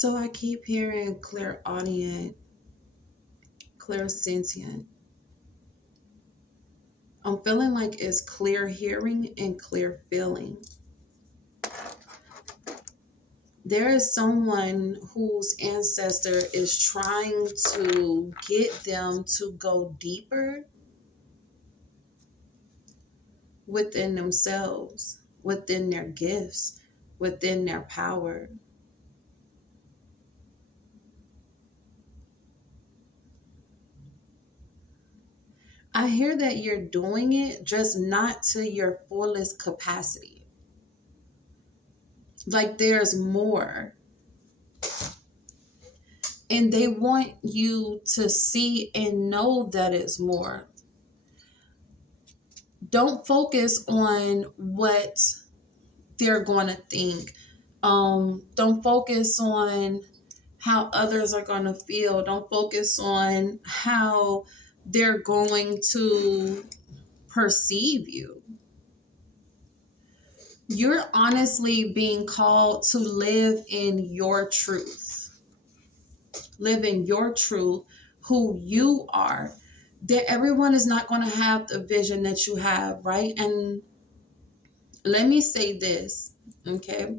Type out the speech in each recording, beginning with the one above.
So I keep hearing clairaudient, clairsentient. I'm feeling like it's clear hearing and clear feeling. There is someone whose ancestor is trying to get them to go deeper within themselves, within their gifts, within their power. I hear that you're doing it, just not to your fullest capacity. Like there's more. And they want you to see and know that it's more. Don't focus on what they're going to think. Don't focus on how others are going to feel. Don't focus on how they're going to perceive you. You're honestly being called to live in your truth. Live in your truth, who you are. That everyone is not going to have the vision that you have, right? And let me say this, okay?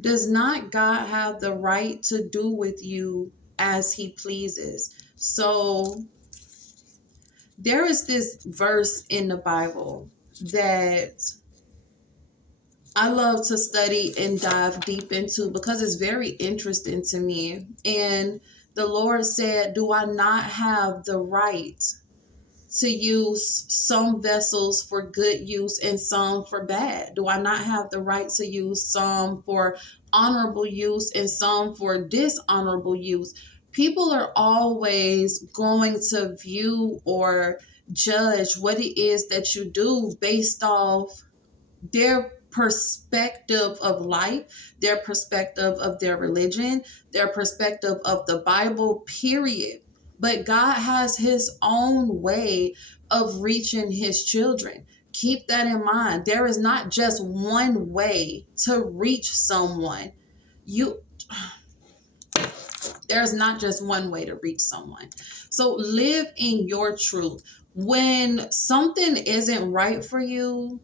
Does not God have the right to do with you as he pleases? So there is this verse in the Bible that I love to study and dive deep into because it's very interesting to me. And the Lord said, do I not have the right to use some vessels for good use and some for bad? Do I not have the right to use some for honorable use and some for dishonorable use? People are always going to view or judge what it is that you do based off their perspective of life, their perspective of their religion, their perspective of the Bible, period. But God has his own way of reaching his children. Keep that in mind. There is not just one way to reach someone. There's not just one way to reach someone. So live in your truth. When something isn't right for you,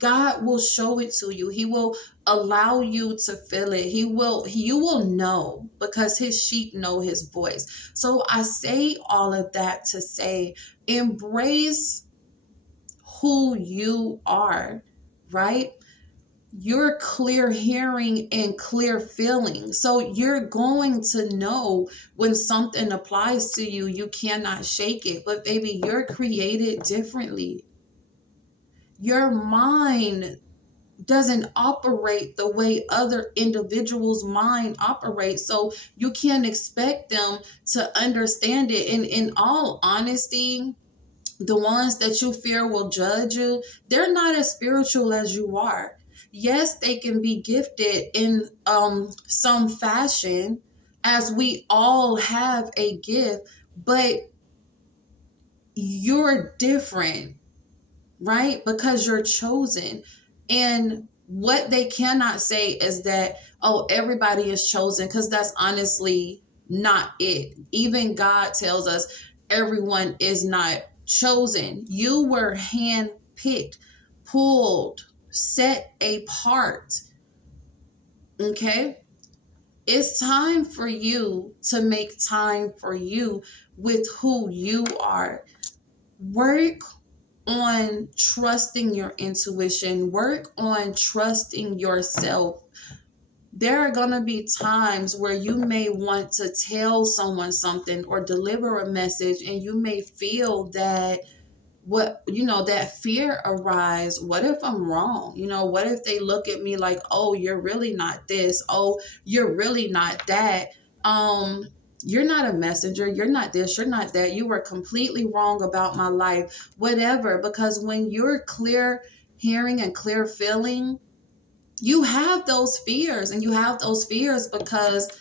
God will show it to you. He will allow you to feel it. You will know because his sheep know his voice. So I say all of that to say, embrace who you are, right? You're clear hearing and clear feeling. So you're going to know when something applies to you, you cannot shake it. But baby, you're created differently. Your mind doesn't operate the way other individuals' mind operates. So you can't expect them to understand it. And in all honesty, the ones that you fear will judge you, they're not as spiritual as you are. Yes, they can be gifted in some fashion, as we all have a gift, but you're different, right? Because you're chosen. And what they cannot say is that, oh, everybody is chosen, because that's honestly not it. Even God tells us everyone is not chosen. You were handpicked, pulled, set apart. Okay? It's time for you to make time for you with who you are. Work on trusting your intuition. Work on trusting yourself. There are going to be times where you may want to tell someone something or deliver a message, and you may feel that that fear arise. What if I'm wrong? What if they look at me like, oh, you're really not this. Oh, you're really not that. You're not a messenger. You're not this. You're not that. You were completely wrong about my life, whatever. Because when you're clear hearing and clear feeling, you have those fears, and you have those fears because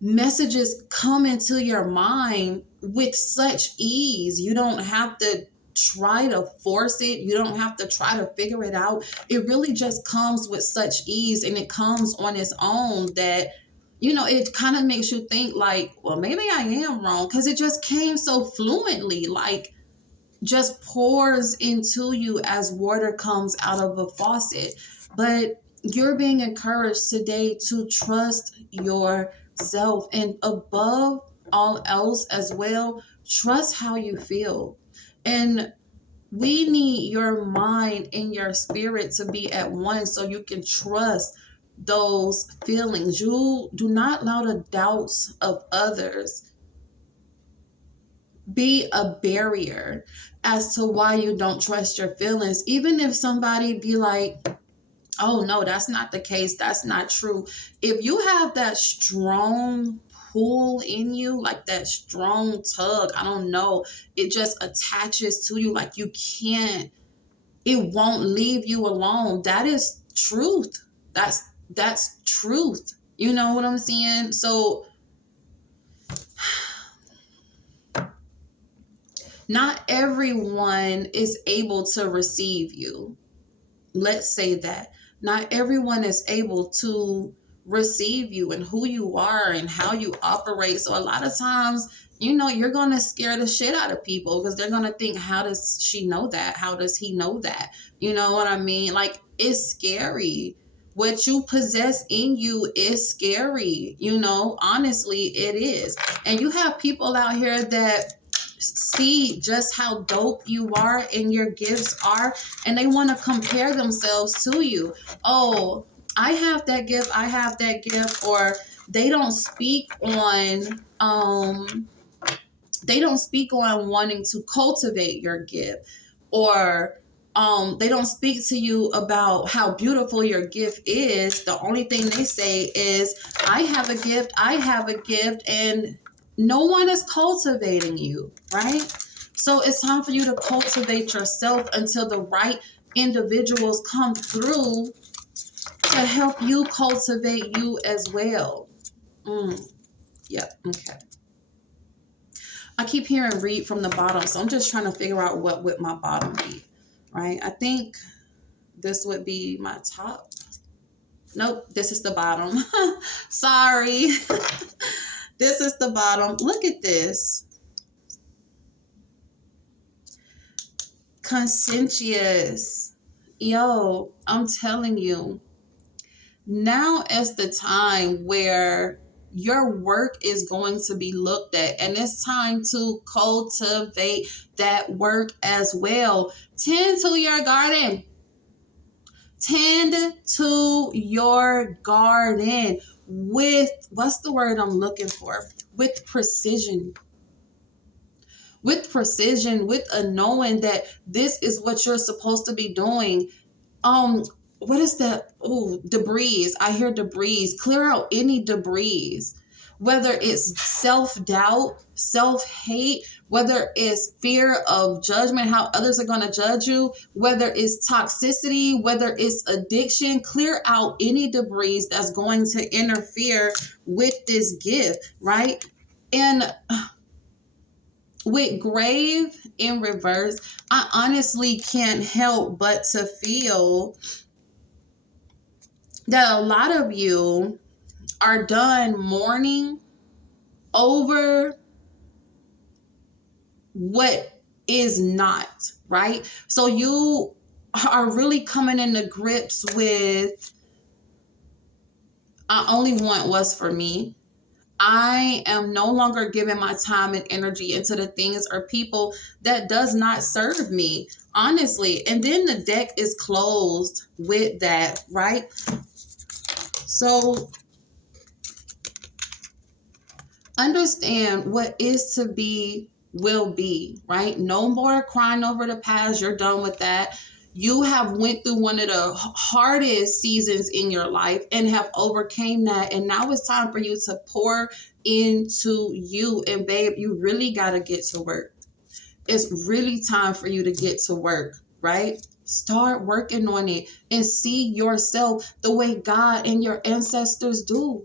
messages come into your mind with such ease. You don't have to try to force it. You don't have to try to figure it out. It really just comes with such ease, and it comes on its own that, it kind of makes you think like, well, maybe I am wrong, because it just came so fluently, like just pours into you as water comes out of a faucet. But you're being encouraged today to trust yourself, and above all else as well, trust how you feel. And we need your mind and your spirit to be at one so you can trust those feelings. You do not allow the doubts of others be a barrier as to why you don't trust your feelings. Even if somebody be like, oh no, that's not the case, that's not true. If you have that strong pull in you, like that strong tug, I don't know, it just attaches to you, like you can't, it won't leave you alone. That is truth. That's truth. You know what I'm saying? So not everyone is able to receive you. Let's say that. Not everyone is able to receive you and who you are and how you operate. So a lot of times, you're going to scare the shit out of people, because they're going to think, how does she know that? How does he know that? You know what I mean? Like, it's scary. What you possess in you is scary. Honestly, it is. And you have people out here that see just how dope you are and your gifts are, and they want to compare themselves to you. Oh, I have that gift, I have that gift. Or they don't speak on wanting to cultivate your gift, or they don't speak to you about how beautiful your gift is. The only thing they say is, I have a gift, and no one is cultivating you, right? So it's time for you to cultivate yourself until the right individuals come through to help you cultivate you as well. Yep, okay. I keep hearing read from the bottom, so I'm just trying to figure out what would my bottom be, right? I think this would be my top. Nope, this is the bottom. Sorry. This is the bottom. Look at this. Conscientious. Yo, I'm telling you, now is the time where your work is going to be looked at, and it's time to cultivate that work as well. Tend to your garden. Tend to your garden with, what's the word I'm looking for? With precision. With precision, with a knowing that this is what you're supposed to be doing. What is that? Oh, debris. I hear debris. Clear out any debris. Whether it's self-doubt, self-hate, whether it's fear of judgment, how others are going to judge you, whether it's toxicity, whether it's addiction, clear out any debris that's going to interfere with this gift, right? And with grave in reverse, I honestly can't help but to feel that a lot of you are done mourning over what is not, right? So you are really coming into grips with, I only want what's for me. I am no longer giving my time and energy into the things or people that does not serve me, honestly. And then the deck is closed with that, right? So understand what is to be will be, right? No more crying over the past. You're done with that. You have went through one of the hardest seasons in your life and have overcame that. And now it's time for you to pour into you. And babe, you really got to get to work. It's really time for you to get to work, right? Start working on it and see yourself the way God and your ancestors do.